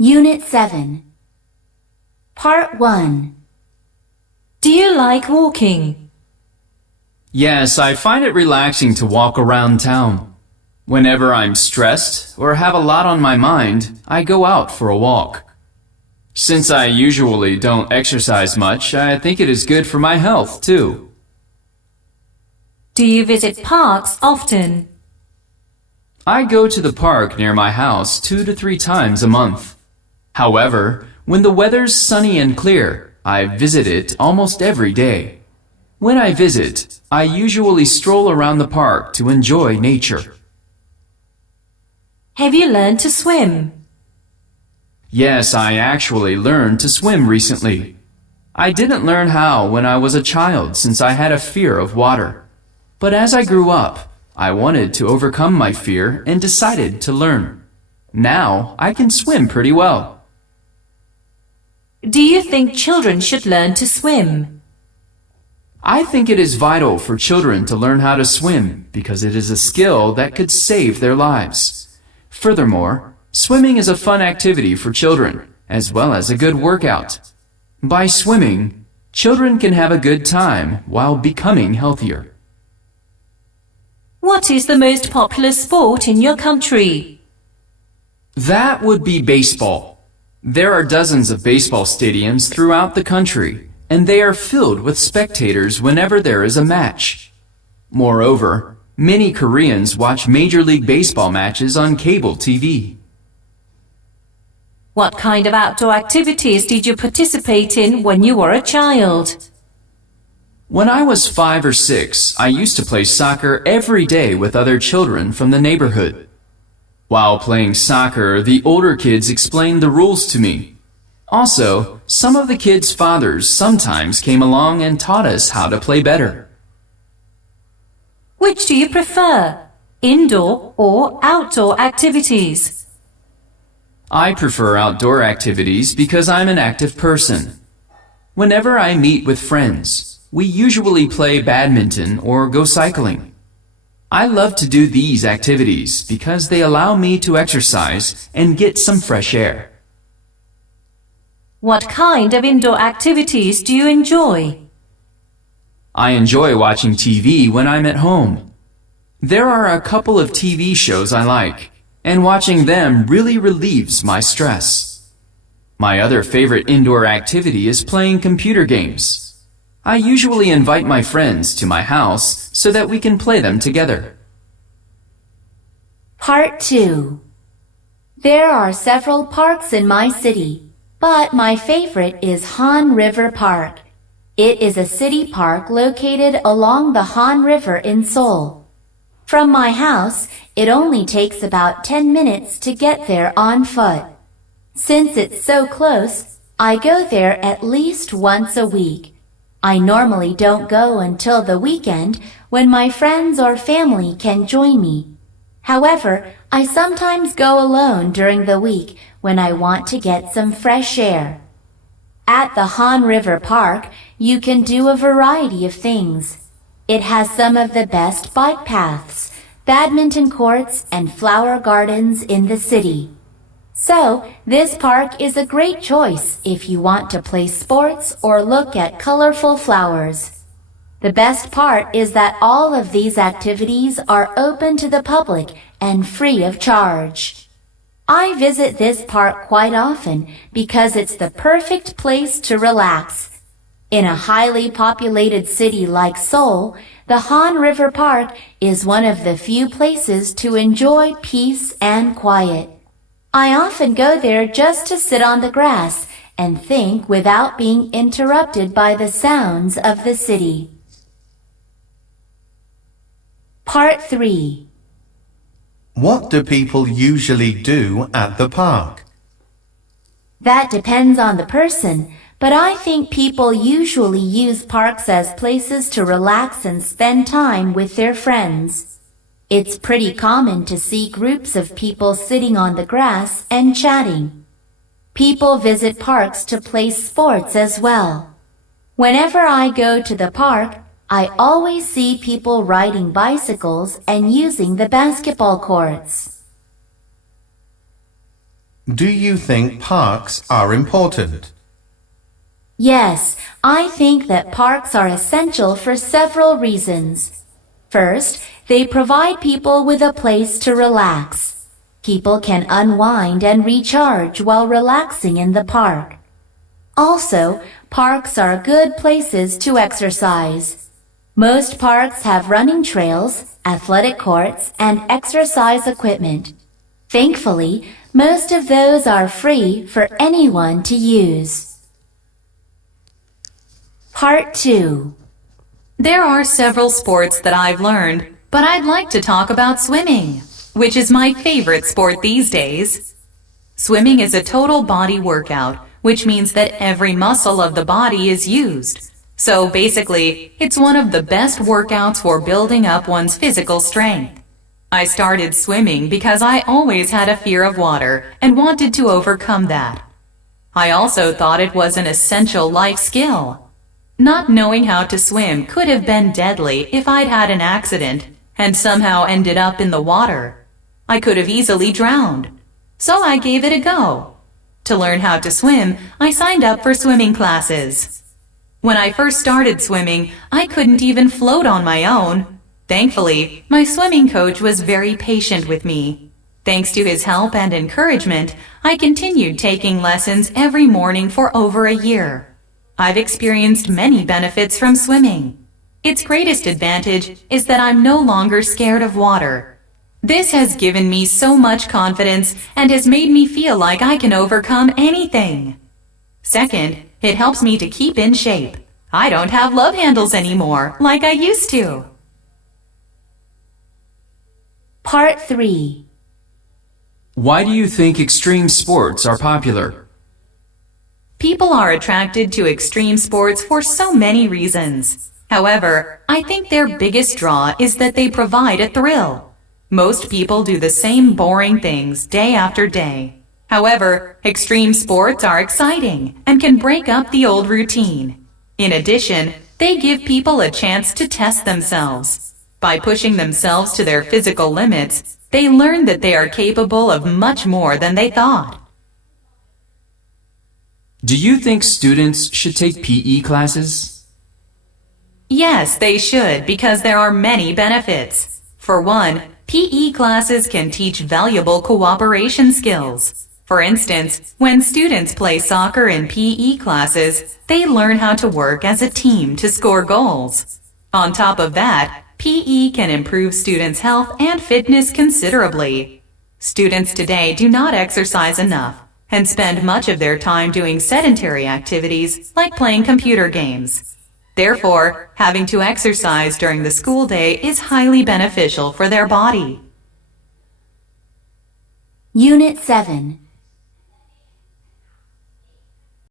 Unit 7. Part 1. Do you like walking? Yes, I find it relaxing to walk around town. Whenever I'm stressed or have a lot on my mind, I go out for a walk. Since I usually don't exercise much, I think it is good for my health, too. Do you visit parks often? I go to the park near my house 2 to 3 times a month. However, when the weather's sunny and clear, I visit it almost every day. When I visit, I usually stroll around the park to enjoy nature. Have you learned to swim? Yes, I actually learned to swim recently. I didn't learn how when I was a child since I had a fear of water. But as I grew up, I wanted to overcome my fear and decided to learn. Now I can swim pretty well. Do you think children should learn to swim? I think it is vital for children to learn how to swim because it is a skill that could save their lives. Furthermore, swimming is a fun activity for children, as well as a good workout. By swimming, children can have a good time while becoming healthier. What is the most popular sport in your country? That would be baseball. There are dozens of baseball stadiums throughout the country, and they are filled with spectators whenever there is a match. Moreover, many Koreans watch Major League Baseball matches on cable TV. What kind of outdoor activities did you participate in when you were a child? When I was 5 or 6, I used to play soccer every day with other children from the neighborhood. While playing soccer, the older kids explained the rules to me. Also, some of the kids' fathers sometimes came along and taught us how to play better. Which do you prefer, indoor or outdoor activities? I prefer outdoor activities because I'm an active person. Whenever I meet with friends, we usually play badminton or go cycling. I love to do these activities because they allow me to exercise and get some fresh air. What kind of indoor activities do you enjoy? I enjoy watching TV when I'm at home. There are a couple of TV shows I like, and watching them really relieves my stress. My other favorite indoor activity is playing computer games. I usually invite my friends to my house so that we can play them together. Part 2. There are several parks in my city, but my favorite is Han River Park. It is a city park located along the Han River in Seoul. From my house, it only takes about 10 minutes to get there on foot. Since it's so close, I go there at least once a week. I normally don't go until the weekend when my friends or family can join me. However, I sometimes go alone during the week when I want to get some fresh air. At the Han River Park, you can do a variety of things. It has some of the best bike paths, badminton courts, and flower gardens in the city. So, this park is a great choice if you want to play sports or look at colorful flowers. The best part is that all of these activities are open to the public and free of charge. I visit this park quite often because it's the perfect place to relax. In a highly populated city like Seoul, the Han River Park is one of the few places to enjoy peace and quiet. I often go there just to sit on the grass and think without being interrupted by the sounds of the city. Part 3. What do people usually do at the park? That depends on the person, but I think people usually use parks as places to relax and spend time with their friends. It's pretty common to see groups of people sitting on the grass and chatting. People visit parks to play sports as well. Whenever I go to the park, I always see people riding bicycles and using the basketball courts. Do you think parks are important? Yes, I think that parks are essential for several reasons. First, they provide people with a place to relax. People can unwind and recharge while relaxing in the park. Also, parks are good places to exercise. Most parks have running trails, athletic courts, and exercise equipment. Thankfully, most of those are free for anyone to use. Part 2. There are several sports that I've learned, but I'd like to talk about swimming, which is my favorite sport these days. Swimming is a total body workout, which means that every muscle of the body is used. So basically, it's one of the best workouts for building up one's physical strength. I started swimming because I always had a fear of water and wanted to overcome that. I also thought it was an essential life skill. Not knowing how to swim could have been deadly if I'd had an accident and somehow ended up in the water. I could have easily drowned. So I gave it a go. To learn how to swim, I signed up for swimming classes. When I first started swimming, I couldn't even float on my own. Thankfully, my swimming coach was very patient with me. Thanks to his help and encouragement, I continued taking lessons every morning for over a year. I've experienced many benefits from swimming. Its greatest advantage is that I'm no longer scared of water. This has given me so much confidence and has made me feel like I can overcome anything. Second, it helps me to keep in shape. I don't have love handles anymore like I used to. Part 3. Why do you think extreme sports are popular? People are attracted to extreme sports for so many reasons. However, I think their biggest draw is that they provide a thrill. Most people do the same boring things day after day. However, extreme sports are exciting and can break up the old routine. In addition, they give people a chance to test themselves. By pushing themselves to their physical limits, they learn that they are capable of much more than they thought. Do you think students should take PE classes? Yes, they should because there are many benefits. For one, PE classes can teach valuable cooperation skills. For instance, when students play soccer in PE classes, they learn how to work as a team to score goals. On top of that, PE can improve students' health and fitness considerably. Students today do not exercise enough and spend much of their time doing sedentary activities like playing computer games. Therefore, having to exercise during the school day is highly beneficial for their body. Unit 7.